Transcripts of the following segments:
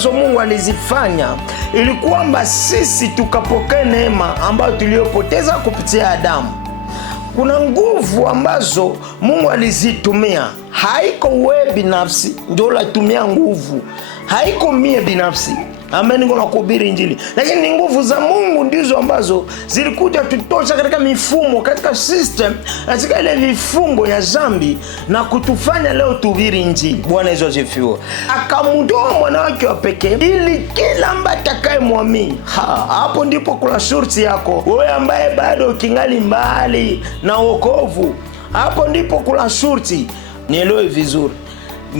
ambazo Mungu alizifanya ili kwamba sisi tukapokea neema ambayo tuliyopoteza kupitia Adamu. Kuna nguvu ambazo Mungu alizitumia. Haiko wewe binafsi ndio unatumia nguvu. Haiko mie binafsi ambaye niko nakuhubiri Injili. Lakini ni nguvu za Mungu ndizo ambazo zilikuja tutosha katika mifumo, katika system, katika ile vifungo ya dhambi na kutufanya leo tuhubiri Injili. Bwana Yesu asifiwe. Akamtoa mwana wake wa pekee ili kila ambaye atakayemwamini. Hapo ndipo kuna shurti yako. Wewe ambaye bado kingali mbali na wokovu, hapo ndipo kuna shurti. Nielewe vizuri.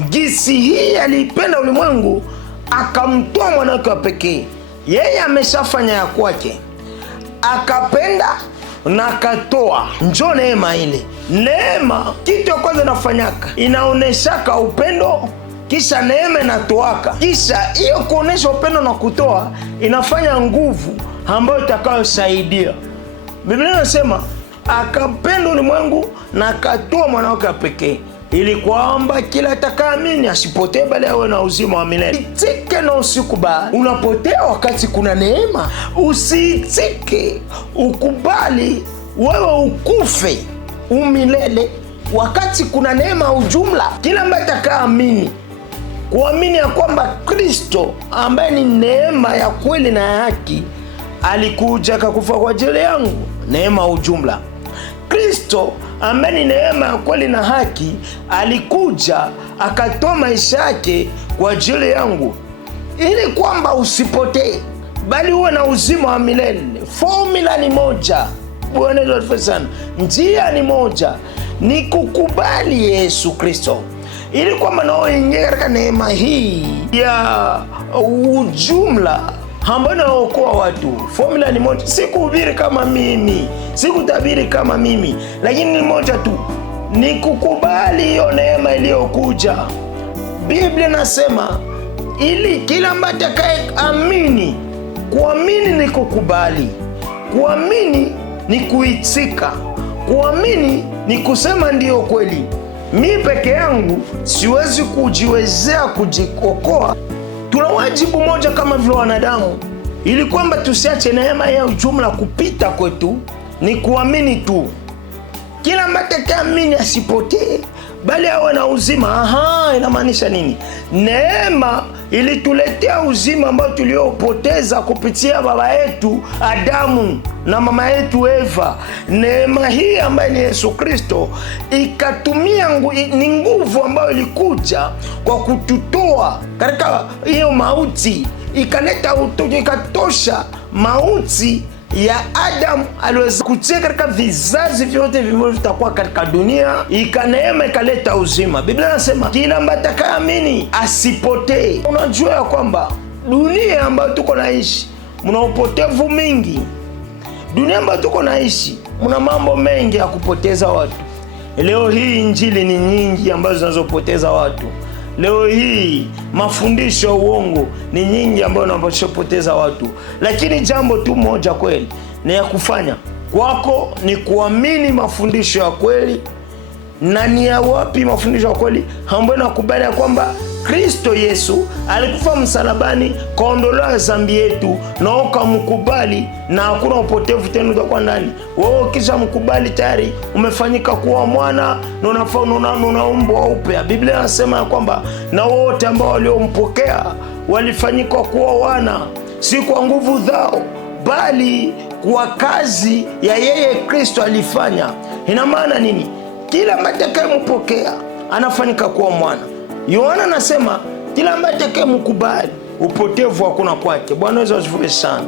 Gisi hii alipenda ulimwengu akamtoa mwana wake wa pekee. Yeye ameshafanya ya kwake. Akapenda na akatoa. Njoo neema ile. Neema kitu ya kwanza inafanyaka, inaoneshaka upendo, kisha neema inatoaka. Kisha hiyo kuonesha upendo na kutoa inafanya nguvu ambayo itakayosaidia. Biblia inasema akapenda ulimwengu na akatoa mwana wake wa pekee ili kwamba kila atakayeamini asipotee bali awe na uzima wa milele. Itike na usikubali. Unapotea wakati kuna neema. Usiitike, ukubali wewe ukufe umilele wakati kuna neema ujumla. Kila ambaye atakayeamini, kuamini ya kwamba Kristo ambaye ni neema ya kweli na ya haki alikuja akakufa kwa ajili yangu, neema ujumla. Kristo ambaye ni neema ya kweli na haki alikuja akatoa maisha yake kwa ajili yangu ili kwamba usipotee bali uwe na uzima wa milele. Formula ni moja. Bwana Yesu sana. Njia ni moja, ni kukubali Yesu Kristo ili kwamba nao ingie katika neema hii ya ujumla ambayo inaokoa watu. Formula ni moja. Sikuhubiri kama mimi, sikutabiri kama mimi, lakini ni moja tu, ni kukubali hiyo neema iliyokuja. Biblia nasema ili kila ambaye atakayeamini. Kuamini ni kukubali. Kuamini ni kuitika. Kuamini ni kusema ndiyo kweli. Mimi peke yangu siwezi kujiwezea kujiokoa. Tuna wajibu moja kama vile wanadamu, ili kwamba tusiache neema ya ujumla kupita kwetu, ni kuamini tu. Kila ambaye atakayeamini asipotee bali awe na uzima. Inamaanisha nini? Neema ilituletea uzima ambao tuliopoteza kupitia baba yetu Adamu na mama yetu Eva. Neema hii ambayo ni Yesu Kristo ikatumia ni nguvu ambayo ilikuja kwa kututoa katika hiyo mauti, ikaleta ikatosha mauti ya Adam aliweza kutia katika vizazi vyote vivyo vitakuwa katika dunia. Neema ikaleta uzima. Biblia inasema kila ambaye atakayeamini asipotee. Unajua ya kwamba dunia ambayo tuko naishi mna upotevu mingi. Dunia ambayo tuko naishi mna mambo mengi ya kupoteza watu. Leo hii injili ni nyingi ambazo zinazopoteza watu. Leo hii mafundisho ya uongo ni nyingi ambayo yanapoteza watu. Lakini jambo tu moja kweli ni ya kufanya kwako ni kuamini mafundisho ya kweli. Na ni ya wapi mafundisho ya kweli? Ambayo nakubali ya kwamba Kristo Yesu alikufa msalabani kaondolewa dhambi yetu, na ukamkubali na hakuna upotevu tena utakuwa ndani. Wewe kisha mkubali tayari umefanyika kuwa mwana na unaumbwa upya. Biblia inasema ya kwamba na wote ambao waliompokea walifanyika kuwa wana, si kwa nguvu zao bali kwa kazi ya yeye Kristo alifanya. Ina maana nini? Kila ambaye atakayempokea anafanyika kuwa mwana. Yohana anasema kila ambaye atakayemkubali upotevu hakuna kwake. Bwana Yesu asifiwe sana.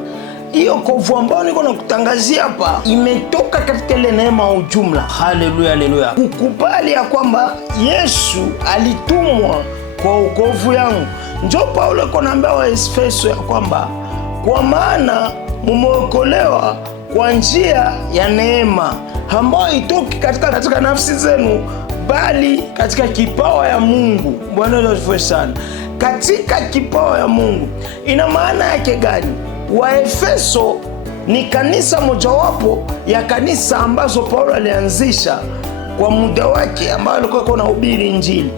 Hiyo kovu ambayo niko nakutangazia hapa imetoka katika ile neema ya ujumla. Haleluya, haleluya. Kukubali ya kwamba Yesu alitumwa kwa wokovu yangu. Njoo Paulo anaambia Waefeso ya kwamba kwa maana mumeokolewa kwa njia ya neema ambayo itoki katika nafsi zenu bali katika kipawa ya Mungu. Bwana Yesu asifiwe sana. Katika kipawa ya Mungu. Ina maana yake gani? Waefeso ni kanisa mojawapo ya kanisa ambazo Paulo alianzisha kwa muda wake ambao alikuwa anahubiri injili.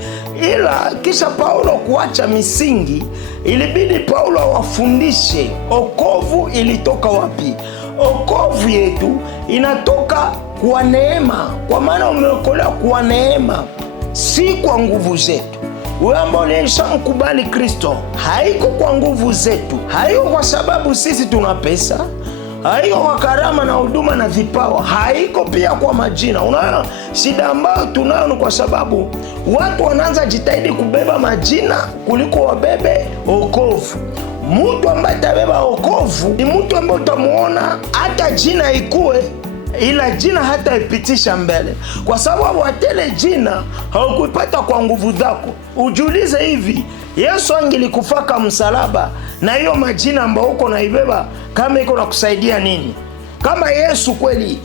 Ila kisha Paulo kuacha misingi, ilibidi Paulo awafundishe okovu ilitoka wapi. Okovu yetu inatoka kwa neema, kwa maana umeokolewa kwa neema, si kwa nguvu zetu. Wewe ambao ulishamkubali Kristo, haiko kwa nguvu zetu, haiko kwa sababu sisi tuna pesa, haiko kwa karama na huduma na vipawa, haiko pia kwa majina. Unaona shida ambayo tunayo ni kwa sababu watu wanaanza jitahidi kubeba majina kuliko wabebe okovu. Mtu ambaye atabeba okovu ni mtu ambaye utamuona hata jina ikue, ila jina hata ipitisha mbele, kwa sababu atele jina haukuipata kwa nguvu zako. Ujiulize hivi, Yesu angelikufaka msalaba na hiyo majina ambayo uko naibeba, kama iko na kusaidia nini? Kama Yesu kweli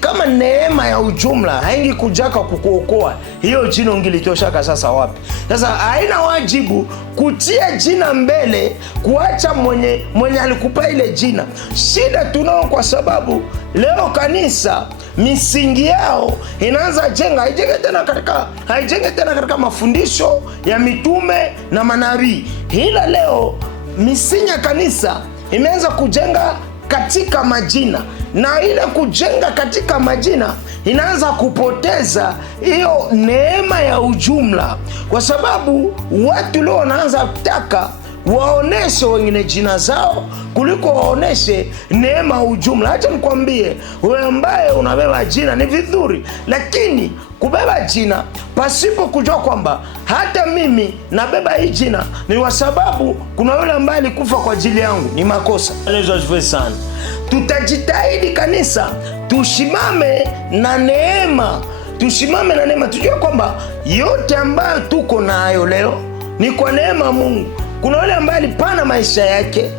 kama neema ya ujumla haingi kujaka kukuokoa, hiyo jina ungilitoshaka sasa wapi? Sasa haina wajibu kutia jina mbele, kuacha mwenye alikupa ile jina. Shida tunao kwa sababu leo kanisa misingi yao inaanza jenga, haijenge tena katika mafundisho ya mitume na manabii. Ila leo misingi ya kanisa imeanza kujenga katika majina, na ile kujenga katika majina inaanza kupoteza hiyo neema ya ujumla, kwa sababu watu leo wanaanza kutaka waoneshe wengine jina zao kuliko waoneshe neema ya ujumla. Acha nikwambie, wewe ambaye unabeba jina ni vizuri, lakini kubeba jina pasipo kujua kwamba hata mimi nabeba hii jina ni kwa sababu kuna yule ambaye alikufa kwa ajili yangu, ni makosa. Alizoziwe sana. Tutajitahidi kanisa, tushimame na neema, tujue kwamba yote ambayo tuko nayo leo ni kwa neema ya Mungu. Kuna yule ambaye alipana maisha yake,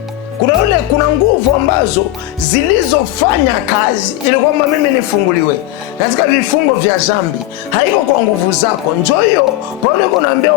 kuna nguvu ambazo zilizofanya kazi ili kwamba mimi nifunguliwe katika vifungo vya dhambi. Haiko kwa nguvu zako. Njoo hiyo Paulo yuko anaambia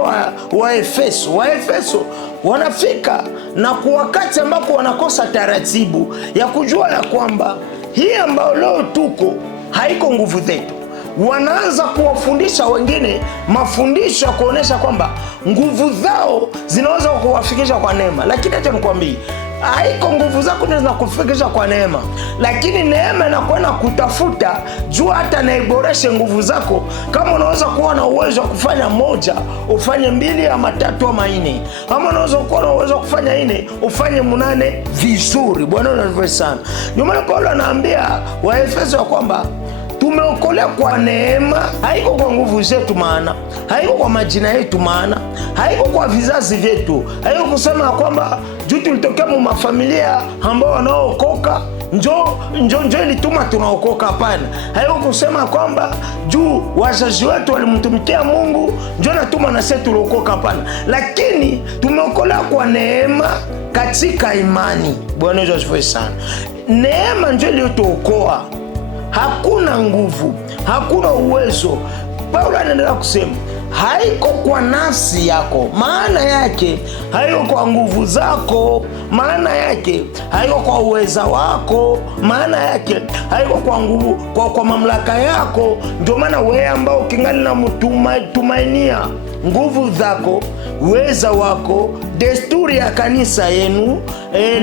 Waefeso wanafika na kwa wakati ambako wanakosa taratibu ya kujua ya kwamba hii ambayo leo tuko haiko nguvu zetu. Wanaanza kuwafundisha wengine mafundisho ya kuonesha kwamba nguvu zao zinaweza kuwafikisha kwa neema. Lakini acha nikwambie, haiko nguvu zako ndio zinakufikisha kwa neema, lakini neema inakwenda kutafuta jua hata naiboreshe nguvu zako. Kama unaweza kuwa na uwezo wa kufanya moja, ufanye mbili ama tatu ama nne. Kama unaweza kuwa na uwezo wa kufanya nne, ufanye munane vizuri. Bwana anasifiwe sana. Ndio maana Paulo anaambia Waefeso kwamba tumeokolewa kwa neema, haiko kwa nguvu zetu, maana haiko kwa majina yetu, maana haiko kwa vizazi vyetu, haiko kusema kwamba juu tulitokea mu mafamilia ambao wanaookoka njoo ilituma tunaokoka. Hapana. Haiko kusema kwamba juu wazazi wetu walimtumikia Mungu njoo natuma na sisi tuliokoka. Hapana. Lakini tumeokolewa kwa neema katika imani. Bwana Yesu asifiwe sana. Neema njoo iliyotuokoa. Hakuna nguvu, hakuna uwezo. Paulo anaendelea kusema haiko kwa nafsi yako, maana yake haiko kwa nguvu zako, maana yake haiko kwa uweza wako, maana yake haiko kwa nguvu, kwa mamlaka yako. Ndio maana wewe ambao kingali na mtumainia nguvu zako, uweza wako, desturi ya kanisa yenu,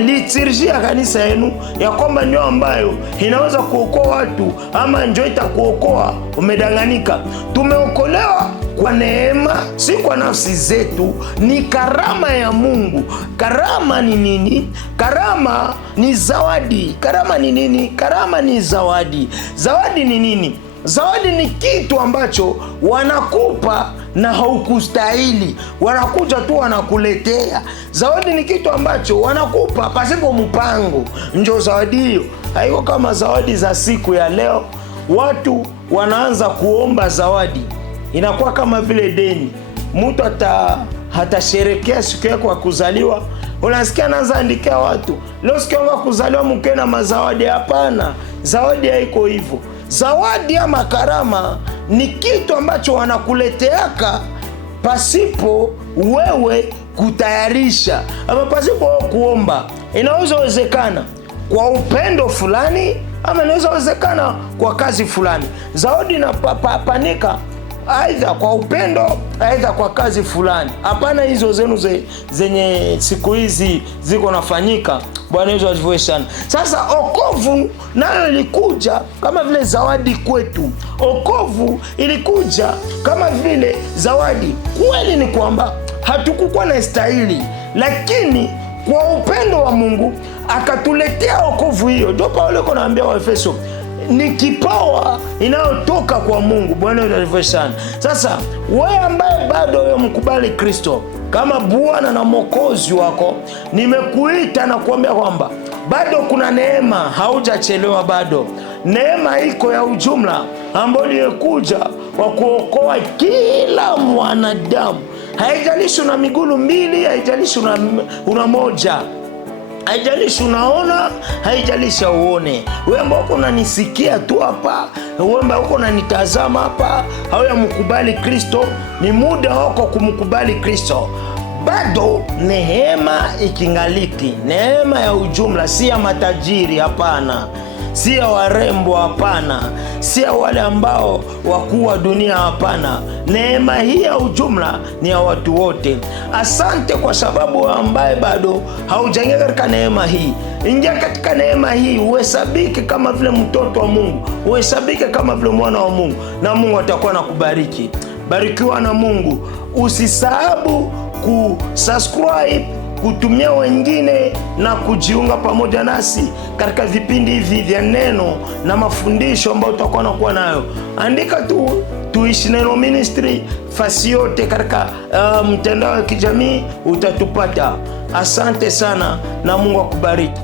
liturgia ya kanisa yenu, ya kwamba ndio ambayo inaweza kuokoa watu ama ndio itakuokoa, umedanganyika. Tumeokolewa kwa neema, si kwa nafsi zetu. Ni karama ya Mungu. Karama ni nini? Karama ni zawadi. Karama ni nini? Karama ni zawadi. Zawadi ni nini? Zawadi ni kitu ambacho wanakupa na haukustahili, wanakuja tu wanakuletea. Zawadi ni kitu ambacho wanakupa pasipo mpango. Njoo zawadi hiyo. Haiko kama zawadi za siku ya leo. Watu wanaanza kuomba zawadi, inakuwa kama vile deni. Mtu hatasherekea siku yako ya kuzaliwa, unasikia anaanza andikia watu, leo siku yako ya kuzaliwa mke na mazawadi. Hapana, zawadi haiko hivyo. Zawadi ama karama ni kitu ambacho wanakuleteaka pasipo wewe kutayarisha ama pasipo wewe kuomba. Inaweza wezekana kwa upendo fulani ama inaweza wezekana kwa kazi fulani. Zawadi inapanika aidha kwa upendo, aidha kwa kazi fulani. Hapana hizo zenu zenye siku hizi ziko nafanyika. Bwana Yesu asifiwe sana. Sasa okovu nayo ilikuja kama vile zawadi kwetu. Okovu ilikuja kama vile zawadi. Kweli ni kwamba hatukukuwa na stahili, lakini kwa upendo wa Mungu akatuletea okovu hiyo. Ndio Paulo yuko anaambia Waefeso, ni kipawa inayotoka kwa Mungu. Bwana Yesu asifiwe sana. Sasa wewe ambaye bado wewe mkubali Kristo kama Bwana na Mwokozi wako, nimekuita na kuambia kwamba bado kuna neema, haujachelewa bado. Neema iko ya ujumla ambayo ilikuja kwa kuokoa kila mwanadamu. Haijalishi una miguu mbili, haijalishi una moja, haijalishi unaona, haijalishi uone. Wewe ambao unanisikia tu hapa, wewe ambao unanitazama hapa, hauyamkubali Kristo, ni muda wako kumkubali Kristo. Bado neema ikingaliki, neema ya ujumla, si ya matajiri, hapana, si ya warembo, hapana, si ya wale ambao wakuu wa dunia, hapana. Neema hii ya ujumla ni ya watu wote. Asante kwa sababu ambaye bado haujaingia katika neema hii. Ingia katika neema hii, uhesabike kama vile mtoto wa Mungu, uhesabike kama vile mwana wa Mungu, na Mungu atakuwa anakubariki. Barikiwa na Mungu. Usisahau kusubscribe, kutumia wengine na kujiunga pamoja nasi katika vipindi hivi vya neno na mafundisho ambayo tutakuwa nakuwa nayo. Andika tu Tuishi Neno Ministry fasi yote katika mtandao wa kijamii utatupata. Asante sana na Mungu akubariki.